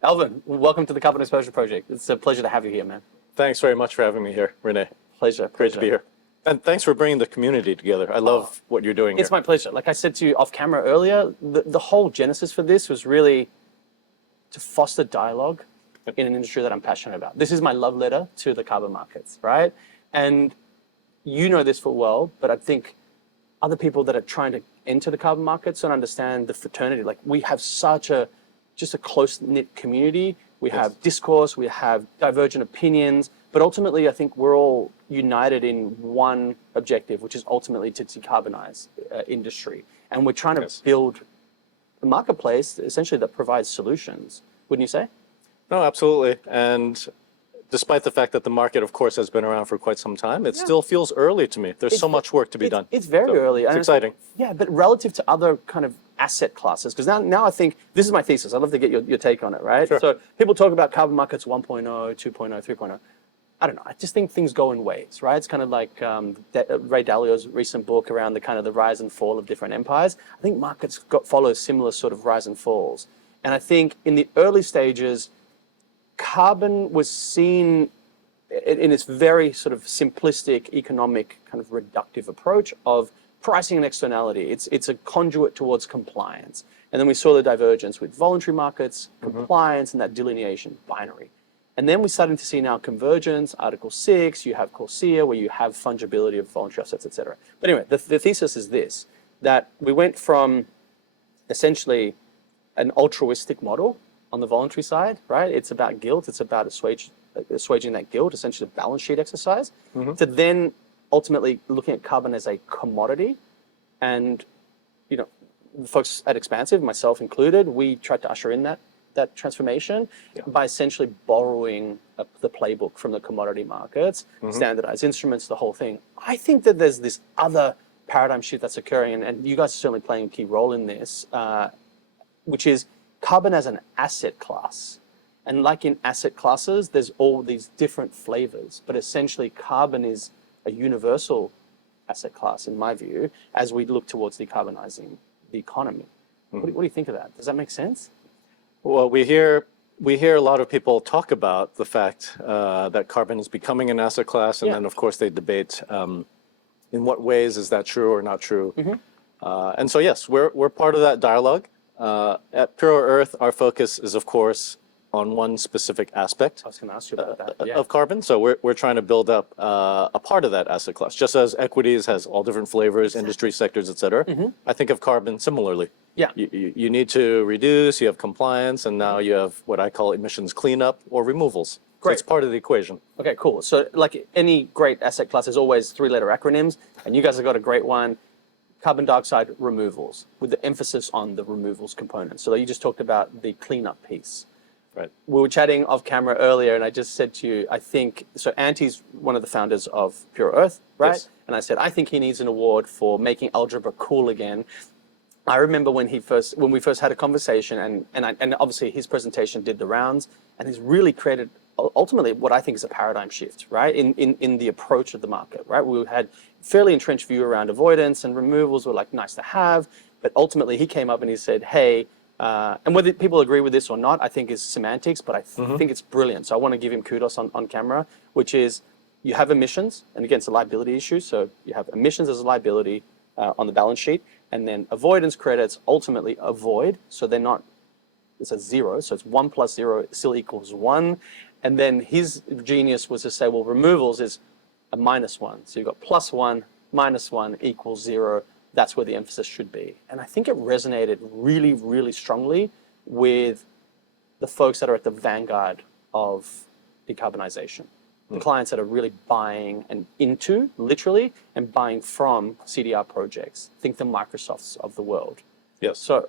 Alvin, welcome to the Carbon Exposure Project. It's a pleasure to have you here, man. Thanks very much for having me here, Rene. Pleasure. Great to be here. And thanks for bringing the community together. I love what you're doing It's here. my pleasure. Like I said to you off camera earlier, the whole genesis for this was really to foster dialogue in an industry that I'm passionate about. This is my love letter to the carbon markets, right? And you know this full well, but I think other people that are trying to enter the carbon markets don't understand the fraternity. Like we have such a, just a close-knit community. We have discourse, we have divergent opinions, but ultimately I think we're all united in one objective, which is ultimately to decarbonize industry. And we're trying to build a marketplace essentially that provides solutions, wouldn't you say? No, absolutely. And despite the fact that the market, of course, has been around for quite some time, it still feels early to me. There's so much work to be done. It's very early. It's exciting. Yeah, but relative to other kind of asset classes, because now I think, this is my thesis, I'd love to get your take on it, right? Sure. So people talk about carbon markets 1.0, 2.0, 3.0. I don't know, I just think things go in waves, right? It's kind of like Ray Dalio's recent book around the kind of the rise and fall of different empires. I think markets follow similar sort of rise and falls. And I think in the early stages, carbon was seen in its very sort of simplistic economic kind of reductive approach of pricing and externality. It's a conduit towards compliance. And then we saw the divergence with voluntary markets, compliance, and that delineation binary. And then we're starting to see now convergence, Article 6, you have Corsia, where you have fungibility of voluntary offsets, et cetera. But anyway, the thesis is this, that we went from essentially an altruistic model on the voluntary side, right? It's about guilt, it's about assuaging that guilt, essentially a balance sheet exercise, to then ultimately looking at carbon as a commodity. And, you know, the folks at Expansive, myself included, we tried to usher in that transformation by essentially borrowing the playbook from the commodity markets, standardized instruments, the whole thing. I think that there's this other paradigm shift that's occurring, and you guys are certainly playing a key role in this, which is carbon as an asset class. And like in asset classes, there's all these different flavors, but essentially carbon is a universal asset class, in my view, as we look towards decarbonizing the economy. What do you think of that? Does that make sense? Well, we hear a lot of people talk about the fact that carbon is becoming an asset class, and then of course they debate in what ways is that true or not true. And so yes, we're part of that dialogue. At Puro.earth, our focus is of course on one specific aspect I was going to ask you about that. of carbon. So we're trying to build up a part of that asset class, just as equities has all different flavors, industry sectors, et cetera. I think of carbon similarly. Yeah. You need to reduce, you have compliance, and now you have what I call emissions cleanup or removals. So it's part of the equation. Okay, cool. So like any great asset class, there's always three-letter acronyms, and you guys have got a great one, carbon dioxide removals, with the emphasis on the removals component. So you just talked about the cleanup piece. Right. We were chatting off camera earlier, and I just said to you, I think, so Antti's one of the founders of Puro.earth, right? Yes. And I said, I think he needs an award for making algebra cool again. I remember when we first had a conversation, and obviously his presentation did the rounds, and he's really created ultimately what I think is a paradigm shift, right? In the approach of the market, right? We had fairly entrenched view around avoidance and removals were like nice to have, but ultimately he came up and he said, hey, and whether people agree with this or not, I think is semantics, but I think it's brilliant. So I want to give him kudos on camera, which is you have emissions, and again, it's a liability issue. So you have emissions as a liability on the balance sheet, and then avoidance credits ultimately avoid. So they're not, it's a zero. So it's 1 plus 0 still equals 1. And then his genius was to say, well, removals is a -1. So you've got +1, -1 equals 0. That's where the emphasis should be. And I think it resonated really, really strongly with the folks that are at the vanguard of decarbonization. The clients that are really buying and into, literally, and buying from CDR projects. Think the Microsofts of the world. Yes. So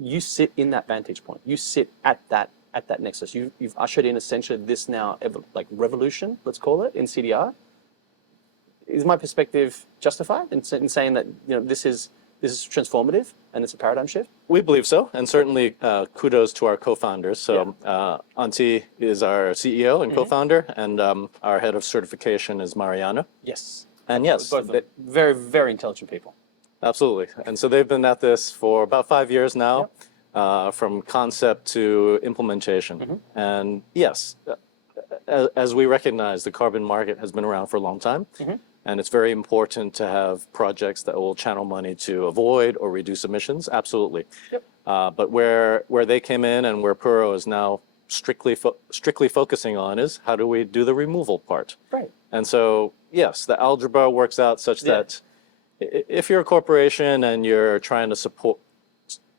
you sit in that vantage point. You sit at that nexus. You've ushered in essentially this now like revolution, let's call it, in CDR. Is my perspective justified in saying that this is transformative and it's a paradigm shift? We believe so, and certainly kudos to our co-founders. So Antti is our CEO and co-founder, and our head of certification is Mariana. Yes. And yes, Both of them. Very, very intelligent people. absolutely. And so they've been at this for about 5 years now. from concept to implementation. And yes, as we recognize, the carbon market has been around for a long time. And it's very important to have projects that will channel money to avoid or reduce emissions. Absolutely. Yep. But where they came in and where Puro is now strictly focusing on is how do we do the removal part. Right. And so, yes, the algebra works out such that if you're a corporation and you're trying to support,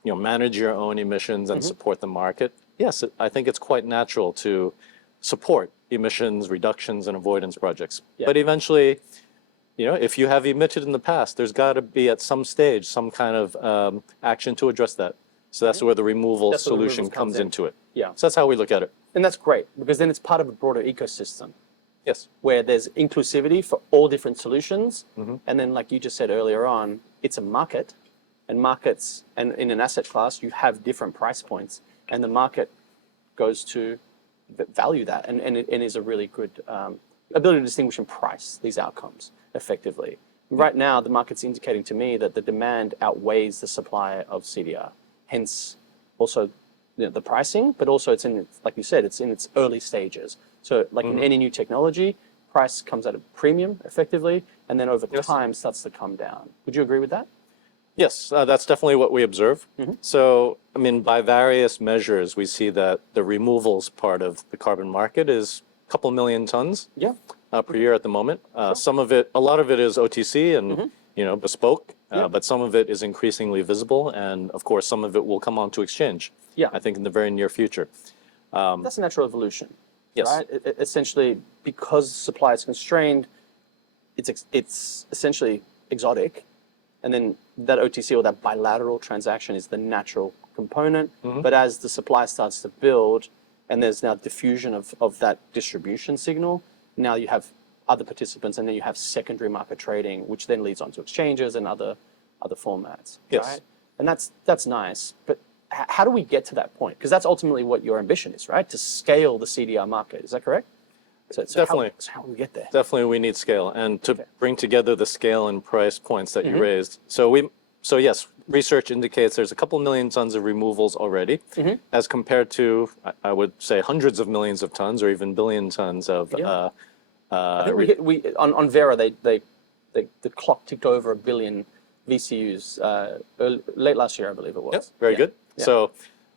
manage your own emissions and support the market, yes, I think it's quite natural to support emissions reductions and avoidance projects. But eventually, if you have emitted in the past, there's got to be at some stage some kind of action to address that. So that's where the removal solution comes into it. Yeah. So that's how we look at it. And that's great, because then it's part of a broader ecosystem. Yes. Where there's inclusivity for all different solutions. And then, like you just said earlier on, it's a market. And markets, and in an asset class, you have different price points. And the market goes to value that and is a really good ability to distinguish and price these outcomes effectively. Right now, the market's indicating to me that the demand outweighs the supply of CDR. Hence, also the pricing, but also it's in, like you said, it's in its early stages. So like in any new technology, price comes at a premium effectively, and then over time starts to come down. Would you agree with that? Yes, that's definitely what we observe. So, I mean, by various measures, we see that the removals part of the carbon market is a couple million tons per year at the moment. Some of it, a lot of it is OTC and bespoke, but some of it is increasingly visible, and of course, some of it will come onto exchange. I think in the very near future. That's a natural evolution. Yes. Right? Essentially, because supply is constrained, it's essentially exotic. And then that OTC or that bilateral transaction is the natural component. But as the supply starts to build and there's now diffusion of that distribution signal, now you have other participants and then you have secondary market trading, which then leads on to exchanges and other formats. Yes. Right? And that's nice. But how do we get to that point? Because that's ultimately what your ambition is, right? To scale the CDR market. Is that correct? So Definitely. How do we get there? Definitely, we need scale, and to bring together the scale and price points that you raised. So yes, research indicates there's a couple million tons of removals already, as compared to I would say hundreds of millions of tons or even billion tons of. I think we on Vera the clock ticked over 1 billion VCUs late last year, I believe it was. Yep, very good. Yeah.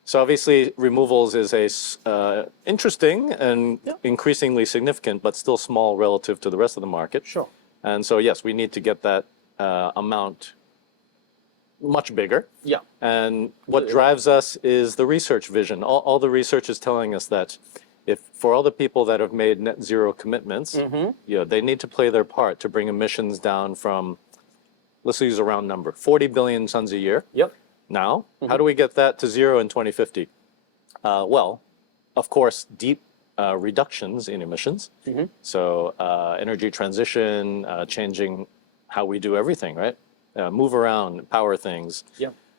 So obviously, removals is a interesting and increasingly significant, but still small relative to the rest of the market. Sure. And so yes, we need to get that amount much bigger. Yeah. And what drives us is the research vision. All the research is telling us that if for all the people that have made net zero commitments, they need to play their part to bring emissions down from, let's use a round number, 40 billion tons a year. Yep. Now, how do we get that to zero in 2050? Well, of course, deep reductions in emissions. So energy transition, changing how we do everything, right? Move around, power things,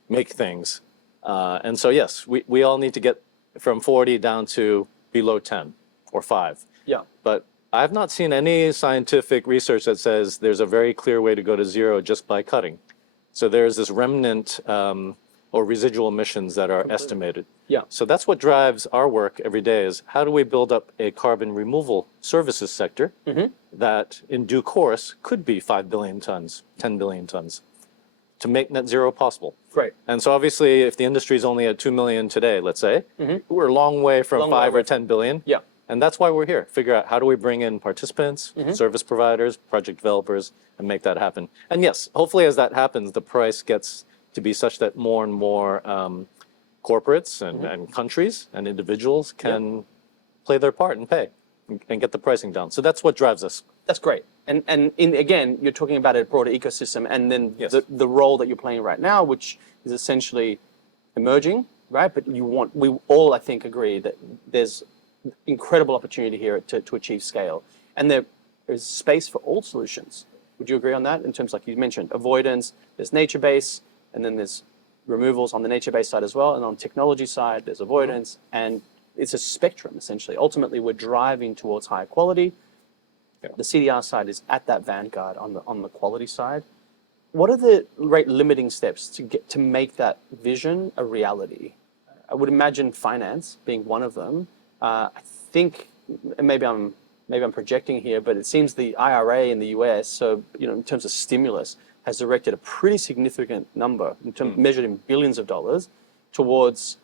make things. And so, yes, we all need to get from 40 down to below 10 or 5. Yeah. But I've not seen any scientific research that says there's a very clear way to go to zero just by cutting. So there's this remnant or residual emissions that are estimated. Yeah. So that's what drives our work every day is how do we build up a carbon removal services sector that in due course could be 5 billion tons, 10 billion tons to make net zero possible. Great. And so obviously if the industry is only at 2 million today, let's say, we're a long way from 5 or 10 billion. Yeah. And that's why we're here. Figure out how do we bring in participants, service providers, project developers, and make that happen. And yes, hopefully as that happens, the price gets to be such that more and more corporates and countries and individuals can play their part and pay and get the pricing down. So that's what drives us. That's great. And again, you're talking about a broader ecosystem and then the role that you're playing right now, which is essentially emerging, right? But we all, I think, agree that there's incredible opportunity here to achieve scale. And there is space for all solutions. Would you agree on that? In terms, like you mentioned, avoidance, there's nature-based, and then there's removals on the nature-based side as well. And on technology side, there's avoidance. And it's a spectrum, essentially. Ultimately, we're driving towards higher quality. The CDR side is at that vanguard on the quality side. What are the rate limiting steps to make that vision a reality? I would imagine finance being one of them. I think maybe I'm projecting here, but it seems the IRA in the US, so in terms of stimulus, has directed a pretty significant number, measured in billions of dollars, towards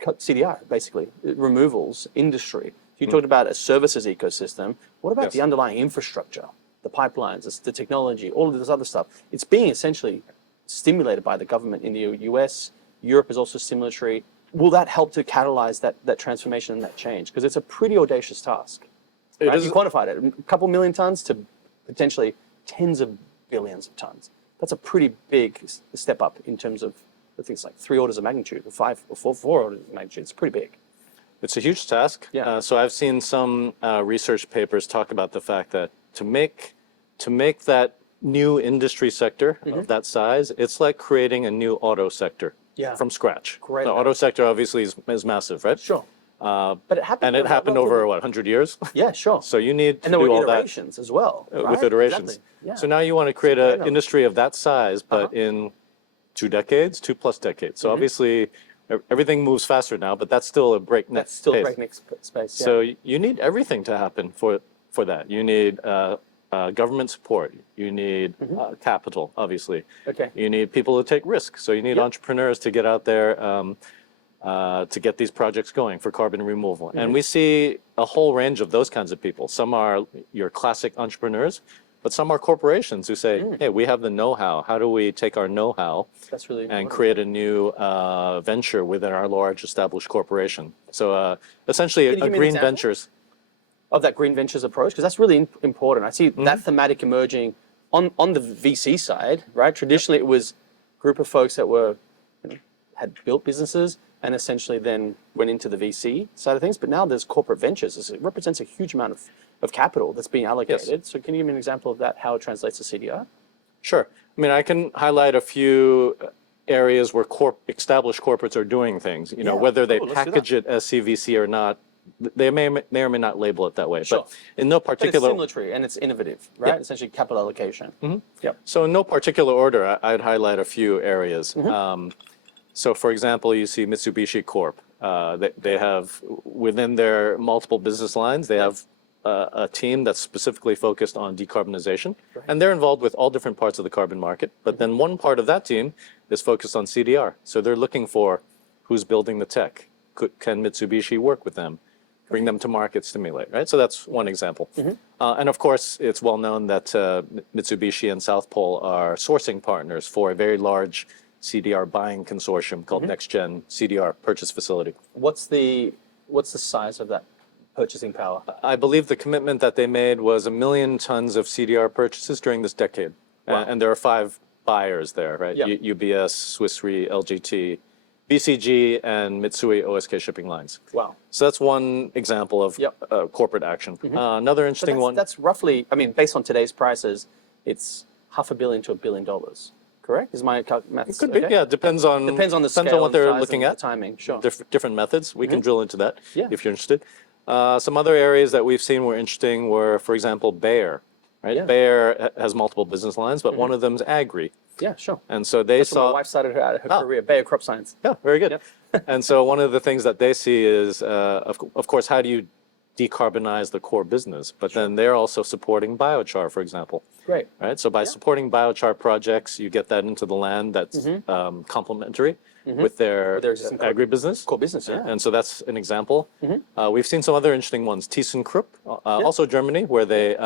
CDR, basically, removals, industry. You talked about a services ecosystem. What about the underlying infrastructure, the pipelines, the technology, all of this other stuff? It's being essentially stimulated by the government in the US. Europe is also stimulatory. Will that help to catalyze that transformation and that change? Because it's a pretty audacious task. Right? You quantified it, a couple million tons to potentially tens of billions of tons. That's a pretty big step up in terms of, I think it's like 3 orders of magnitude, or 5 or 4 orders of magnitude. It's pretty big. It's a huge task. Yeah. So I've seen some research papers talk about the fact that to make that new industry sector of that size, it's like creating a new auto sector from scratch. Great. The auto sector obviously is massive, right? Sure. But it happened. And it happened over, what, 100 years? Yeah, sure. So you need to and there do were all that iterations as well. Right? with iterations. Exactly. Yeah. So now you want to create an industry of that size, but in 2 decades, 2+ decades. So obviously everything moves faster now, but that's still a breakneck That's still pace. breakneck space. Yeah. So you need everything to happen for that. You need government support. You need capital, obviously. Okay. You need people to take risks. So you need entrepreneurs to get out there to get these projects going for carbon removal. And we see a whole range of those kinds of people. Some are your classic entrepreneurs, but some are corporations who say, hey, we have the know-how. How do we take our know-how That's really and important. create a new venture within our large established corporation? So essentially, Can you give me an green example ventures. of that green ventures approach? Because that's really important. I see that thematic emerging on the VC side, right? Traditionally, it was a group of folks that were had built businesses and essentially then went into the VC side of things. But now there's corporate ventures. It represents a huge amount of capital that's being allocated. Yes. So can you give me an example of that, how it translates to CDR? Sure. I mean, I can highlight a few areas where established corporates are doing things. You know, whether they Let's do that. package it as CVC or not, they may or may not label it that way. Sure. But in no But it's particular stimulatory and it's innovative, right? Essentially capital allocation. Yep. So in no particular order, I'd highlight a few areas. So for example, you see Mitsubishi Corp. They have, within their multiple business lines, they have a team that's specifically focused on decarbonization. And they're involved with all different parts of the carbon market. But then one part of that team is focused on CDR. So they're looking for who's building the tech. Can Mitsubishi work with them? Bring them to market, stimulate, right? So that's one example. And of course, it's well known that Mitsubishi and South Pole are sourcing partners for a very large CDR buying consortium called NextGen CDR Purchase Facility. What's the size of that purchasing power? I believe the commitment that they made was 1 million tons of CDR purchases during this decade. Wow. And there are 5 buyers there, right? Yep. UBS, Swiss Re, LGT, BCG, and Mitsui OSK Shipping Lines. Wow. So that's one example of corporate action. Another interesting one. That's roughly, I mean, based on today's prices, it's $500 million to $1 billion. Correct? Is my maths? It could be, yeah. Depends on the scale, what and they're size looking and at. the timing. Sure. Different methods. We can drill into that if you're interested. Some other areas that we've seen were interesting were, for example, Bayer. Right? Yeah. Bayer has multiple business lines, but one of them is agri. Yeah, sure. And so they That's where saw. my wife started her career, Bayer Crop Science. Yeah, very good. And so one of the things that they see is, of course, how do you decarbonize the core business? But then they're also supporting biochar, for example. Great. Right. So by supporting biochar projects, you get that into the land that's complementary with their existing agribusiness. Core business, yeah. And so that's an example. We've seen some other interesting ones. ThyssenKrupp, also Germany, where they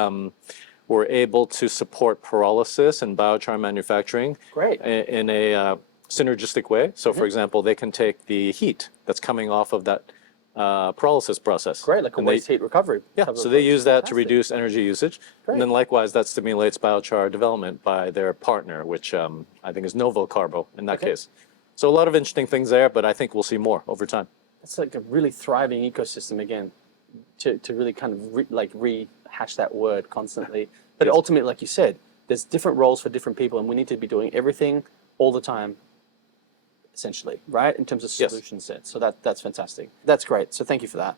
were able to support pyrolysis and biochar manufacturing in a synergistic way. So, for example, they can take the heat that's coming off of that pyrolysis process. Great, like a waste heat recovery. Yeah, type of so they approach. use that to Fantastic. reduce energy usage. Great. And then likewise, that stimulates biochar development by their partner, which I think is Novo Carbo in that case. So a lot of interesting things there, but I think we'll see more over time. It's like a really thriving ecosystem again, to really kind of rehash that word constantly. But ultimately, like you said, there's different roles for different people, and we need to be doing everything all the time, essentially, right? In terms of solution sets. So that's fantastic. That's great. So thank you for that.